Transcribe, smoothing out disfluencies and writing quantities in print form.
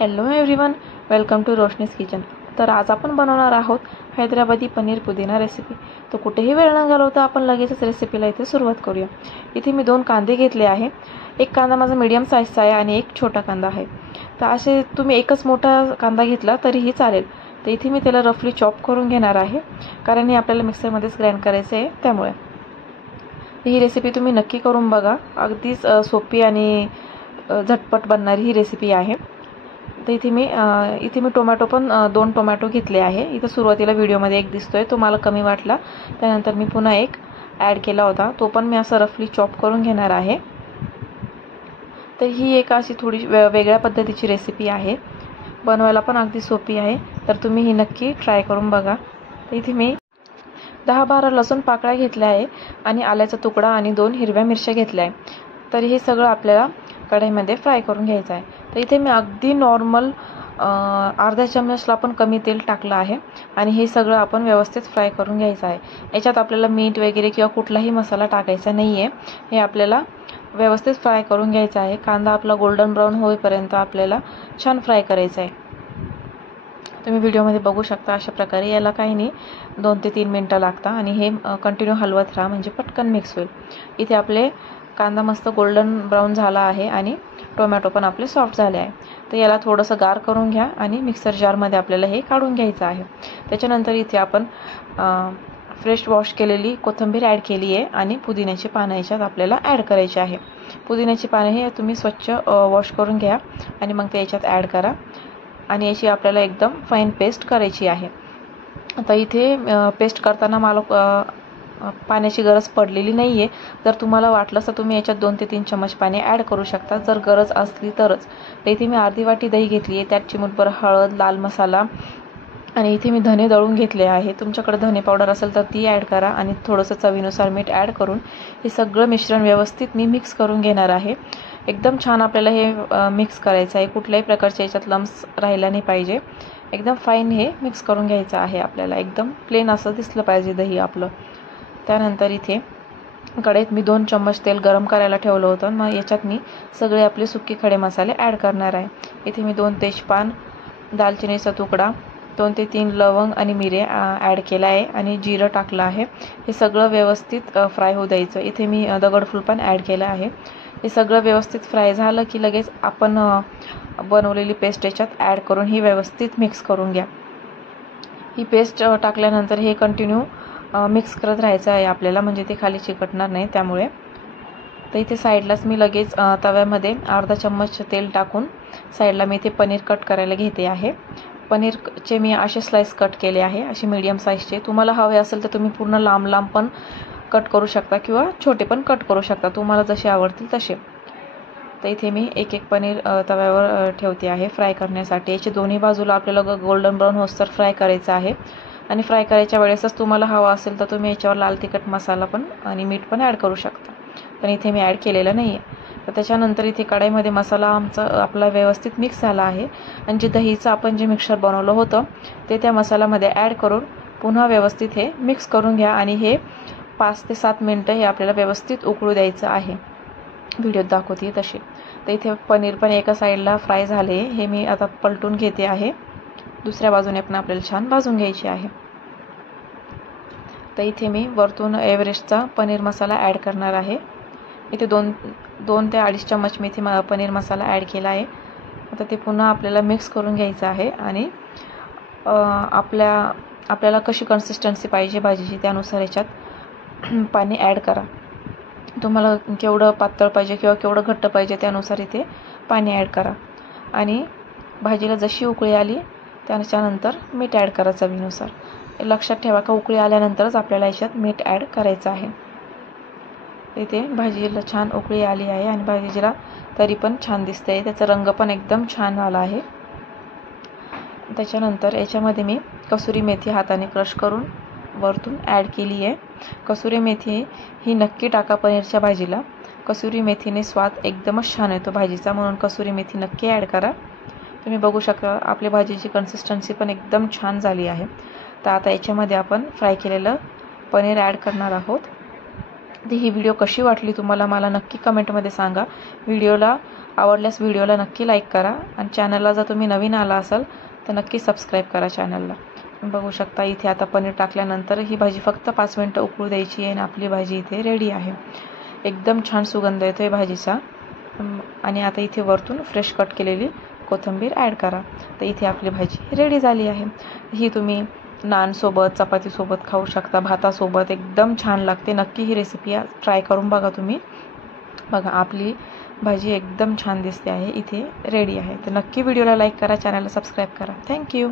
Hello everyone, welcome to Roshni's kitchen. तर आज आपण बनवणार आहोत हैदराबादी पनीर पुदिना रेसिपी। तो कुठेही वेळ न घालवता आपण लगेचच रेसिपीला इथे सुरुवात करूया। इथे मी 2 कांदे घेतले आहे। एक कांदा माझा मीडियम साईजचा आहे आणि एक छोटा कांदा आहे। तर असे तुम्ही एकच मोठा कांदा घेतला तरीही चालेल। तर इथे मी त्याला रफली चॉप करून घेणार आहे, कारण हे आपल्याला मिक्सरमध्येच ग्राइंड करायचे आहे। त्यामुळे ही रेसिपी तुम्ही नक्की करून बघा। अगदीच सोपी आणि झटपट बनणारी ही रेसिपी आहे। तर इथे मी टोमॅटो पण 2 टोमॅटो घेतले आहे। इथे सुरुवातीला व्हिडिओमध्ये एक दिसतोय, तो मला कमी वाटला, त्यानंतर मी पुन्हा एक ॲड केला होता, तो पण मी असं रफली चॉप करून घेणार आहे। तर ही एक अशी थोडी वेगळ्या पद्धतीची रेसिपी आहे, बनवायला पण अगदी सोपी आहे। तर तुम्ही ही नक्की ट्राय करून बघा। तर इथे मी 10-12 लसूण पाकळ्या घेतल्या आहे आणि आल्याचा तुकडा आणि 2 हिरव्या मिरच्या घेतल्या आहे। तर हे सगळं आपल्याला कढईमध्ये फ्राय करून घ्यायचं आहे। तर इथे मी अगदी नॉर्मल अर्धा चमचला पण कमी तेल टाकलं आहे आणि हे सगळं आपण व्यवस्थित फ्राय करून घ्यायचं आहे। याच्यात आपल्याला मीठ वगैरे किंवा कुठलाही मसाला टाकायचा नाही आहे। हे आपल्याला व्यवस्थित फ्राय करून घ्यायचं आहे। कांदा आपला गोल्डन ब्राऊन होईपर्यंत आपल्याला छान फ्राय करायचं आहे। तुम्ही व्हिडिओमध्ये बघू शकता, अशा प्रकारे याला काही नाही 2 ते 3 मिनिटं लागतात आणि हे कंटिन्यू हलवत राहा, म्हणजे पटकन मिक्स होईल। इथे आपले कांदा मस्त गोल्डन ब्राऊन झाला आहे आणि टोमॅटो पण आपले सॉफ्ट झाले आहे। तर याला थोडंसं गार करून घ्या आणि मिक्सर जारमध्ये आपल्याला हे काढून घ्यायचं आहे। त्याच्यानंतर इथे आपण फ्रेश वॉश केलेली कोथिंबीर ॲड केली आहे आणि पुदिन्याची पानं याच्यात आपल्याला ॲड करायची आहे। पुदिन्याची पानं हे तुम्ही स्वच्छ वॉश करून घ्या आणि मग ते याच्यात ॲड करा आणि याची आपल्याला एकदम फाईन पेस्ट करायची आहे। आता इथे पेस्ट करताना मला पाण्याची गरज पडलेली नाही आहे। जर तुम्हाला वाटलं तर तुम्ही याच्यात 2 ते 3 चमच पाणी ॲड करू शकता, जर गरज असली तरच। तर इथे मी अर्धी वाटी दही घेतली आहे, त्यात चिमूटभर हळद, लाल मसाला आणि इथे मी धने दळून घेतले आहे। तुमच्याकडे धने पावडर असेल तर ती ॲड करा आणि थोडंसं चवीनुसार मीठ ॲड करून हे सगळं मिश्रण व्यवस्थित मी मिक्स करून घेणार आहे। एकदम छान आपल्याला हे मिक्स करायचं आहे, कुठल्याही प्रकारच्या याच्यात लम्स राहिला नाही पाहिजे। एकदम फाईन हे मिक्स करून घ्यायचं आहे आपल्याला, एकदम प्लेन असं दिसलं पाहिजे दही आपलं। त्यानंतर इथे कढईत मी 2 चम्मच तेल गरम करायला ठेवलं होतं। मग याच्यात मी सगळे आपले सुके खडे मसाले ॲड करणार आहे। इथे मी 2 तेजपान, दालचिनीचा तुकडा, 2 ते 3 लवंग आणि मिरे ॲड केला आहे आणि जिरं टाकलं आहे। हे सगळं व्यवस्थित फ्राय होऊ द्यायचं। इथे मी दगडफूल पण ॲड केलं आहे। हे सगळं व्यवस्थित फ्राय झालं की लगेच आपण बनवलेली पेस्ट याच्यात ॲड करून ही व्यवस्थित मिक्स करून घ्या। ही पेस्ट टाकल्यानंतर हे कंटिन्यू मिक्स करत राहायचं आहे आपल्याला, म्हणजे ते खाली चिकटणार नाही त्यामुळे। तर इथे साईडलाच मी लगेच तव्यामध्ये अर्धा चम्मच तेल टाकून साईडला मी इथे पनीर कट करायला घेते आहे। पनीरचे मी असे स्लाइस कट केले आहे, असे मीडियम साईजचे। तुम्हाला हवे असेल तर तुम्ही पूर्ण लांब लांब पण कट करू शकता किंवा छोटे पण कट करू शकता, तुम्हाला जसे आवडतील तसे। तर इथे मी एक पनीर तव्यावर ठेवते आहे फ्राय करण्यासाठी। याची दोन्ही बाजूला आपल्याला गोल्डन ब्राऊन होस्तर फ्राय करायचं आहे आणि फ्राय करायच्या वेळेसच तुम्हाला हवा असेल तर तुम्ही याच्यावर लाल तिखट मसाला पण आणि मीठ पण ॲड करू शकता, पण इथे मी ॲड केलेलं नाही आहे। तर त्याच्यानंतर इथे कढईमध्ये मसाला आपला व्यवस्थित मिक्स झाला आहे आणि जे दहीचं आपण जे मिक्सर बनवलं होतं ते त्या मसाल्यामध्ये ॲड करून पुन्हा व्यवस्थित हे मिक्स करून घ्या आणि हे 5 ते 7 मिनटं हे आपल्याला व्यवस्थित उकळू द्यायचं आहे, व्हिडिओत दाखवते तशी। तर इथे पनीर पण एका साईडला फ्राय झाले, हे मी आता पलटून घेते आहे। दुसऱ्या बाजूने पण आपल्याला छान भाजून घ्यायची आहे। तर इथे मी वरतून एव्हरेस्टचा पनीर मसाला ॲड करणार आहे। इथे 2 ते 2.5 चम्मच मी इथे पनीर मसाला ॲड केला आहे। आता ते पुन्हा आपल्याला मिक्स करून घ्यायचं आहे आणि आपल्याला कशी कन्सिस्टन्सी पाहिजे भाजीची त्यानुसार याच्यात पाणी ॲड करा। तुम्हाला केवढं पातळ पाहिजे किंवा केवढं घट्ट पाहिजे त्यानुसार इथे पाणी ॲड करा आणि भाजीला जशी उकळी आली त्याच्यानंतर मीठ ॲड करा चवीनुसार। लक्षात ठेवा का उकळी आल्यानंतरच आपल्याला याच्यात मीठ ॲड करायचं आहे। इथे भाजीला छान उकळी आली आहे आणि भाजीला तरी पण छान दिसते, त्याचा रंग पण एकदम छान आला आहे। त्याच्यानंतर याच्यामध्ये मी कसुरी मेथी हाताने क्रश करून वरतून ॲड केली आहे। कसुरी मेथी ही नक्की टाका पनीरच्या भाजीला, कसुरी मेथीने स्वाद एकदमच छान येतो भाजीचा, म्हणून कसुरी मेथी नक्की ॲड करा। तुम्ही बघू शकता आपल्या भाजीची कन्सिस्टन्सी पण एकदम छान झाली आहे। तर आता याच्यामध्ये आपण फ्राय केलेलं पनीर ॲड करणार आहोत। ही व्हिडिओ कशी वाटली तुम्हाला मला नक्की कमेंटमध्ये सांगा। व्हिडिओला आवडल्यास व्हिडिओला नक्की लाईक करा आणि चॅनलला जर तुम्ही नवीन आला असाल तर नक्की सबस्क्राईब करा चॅनलला. बघू शकता इथे आता पनीर टाकल्यानंतर ही भाजी फक्त 5 मिनिटं उकळू द्यायची आहे आणि आपली भाजी इथे रेडी आहे. एकदम छान सुगंध येतो आहे भाजीचा. आणि आता इथे वरतून फ्रेश कट केलेली कोथिंबीर ॲड करा. तर इथे आपली भाजी रेडी झाली आहे. ही तुम्ही नानसोबत चपातीसोबत खाऊ शकता, भातासोबत एकदम छान लागते. नक्की ही रेसिपी ट्राय करून बघा तुम्ही. बघा आपली भाजी एकदम छान दिसते आहे, इथे रेडी आहे. तर नक्की व्हिडिओला लाईक करा, चॅनलला सबस्क्राईब करा. थँक्यू.